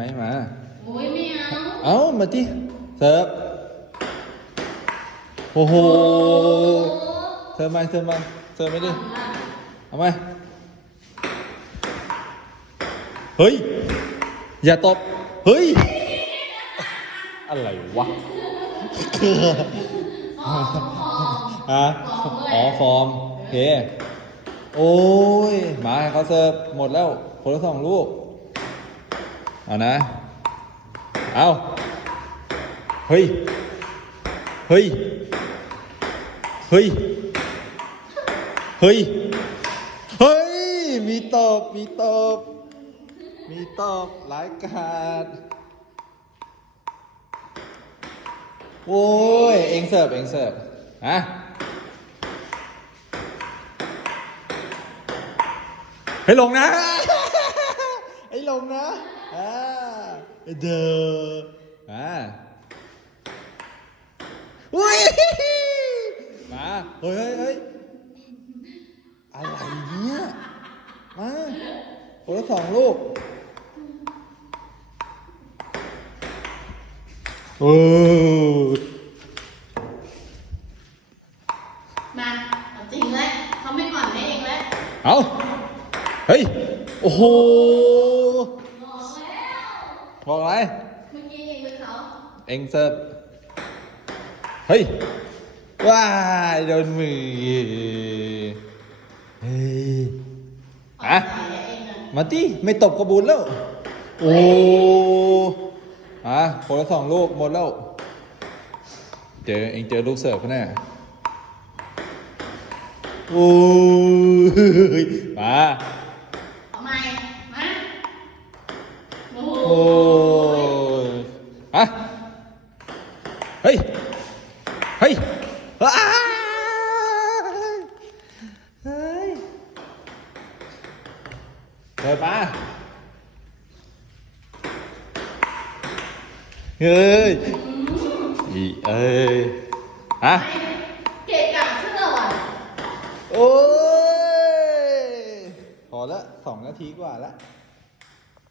ไม่มาโอ้ยไม่เอาเอามาที่เสิร์ฟโอ้โหเสิร์ฟมาเสิร์ฟมาเสิร์ฟไม่ดิเอาไหมเฮ้ย อย่าตบเฮ้ย อะไรวะอ๋อพอฮะอ๋อฟอร์มโอเคโอ้ย มาให้เขาเสิร์ฟหมดแล้วคนละสองลูก เอานะ เอาเฮ้ย เฮ้ย เฮ้ย เฮ้ย เฮ้ย มีตบ มีตบ มีตบรายการโอ้ย เองเสิร์ฟ เองเสิร์ฟฮะให้ลงนะ ให้ลงนะ อ่าเด้ออ่าอุ้ยมาเฮ้ยเฮ้ยเฮ้ยอะไรเนี่ยมาคนละสองลูกโอ้ยมาเอาจริงแล้วเขาไม่อ่อนให้เองแล้วเอาเฮ้ย โอ้โหบอกแล้ว บอกอะไรเมื่อกี้เองเป็นเขาเอ็งเสิร์ฟเฮ้ยว้าโดนมือเฮ้ยอะมาดิไม่ตบกระบุญแล้ว โอ้อะคนละสองลูกหมดแล้ว เจอเองเจอลูกเสิร์ฟเขาแน่โอ้ยมาใหม่มาโอ้โห โอ้ยอะ เฮ้ย เฮ้ยอ้ายเฮ้ยเดินมาเฮ้ยอีเอ้ยฮะเกะกะเสื้อว่ะโอ้ยพอละสองนาทีกว่าละเ